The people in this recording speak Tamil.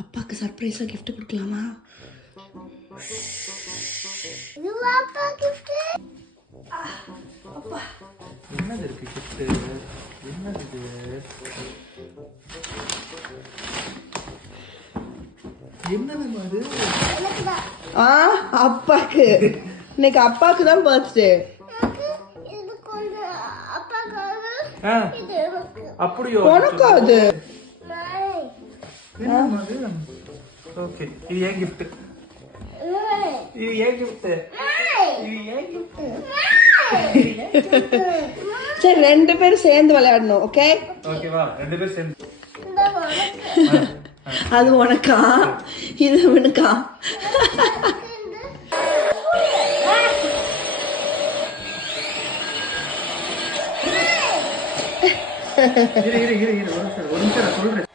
அப்பாக்கு சர்ப்ரைஸா gift கொடுக்கலாமா? இது அப்பா gift. அப்பா என்னது இருக்கு gift? என்னது இது? என்னது அது? அப்பாக்கு இன்னைக்கு அப்பாக்கு தான் பர்த்டே. இது கொஞ்சம் அப்பாக்காக. இது எனக்கு. அப்படியோ? உனக்கு அது என்னது அது? ஓகே, இது ஏன் gift? இது ஏன் gift? இது ஏன் gift? சரி, 2 பேரும் சேர்ந்து விளையாடணும். ஓகே ஓகேவா? ரெண்டு பேரும் சேர்ந்து. இந்த உனக்கு. அது உனக்கா, இது உனக்கா? இரு ஒரு நிமிஷம் நான் சொல்றேன்.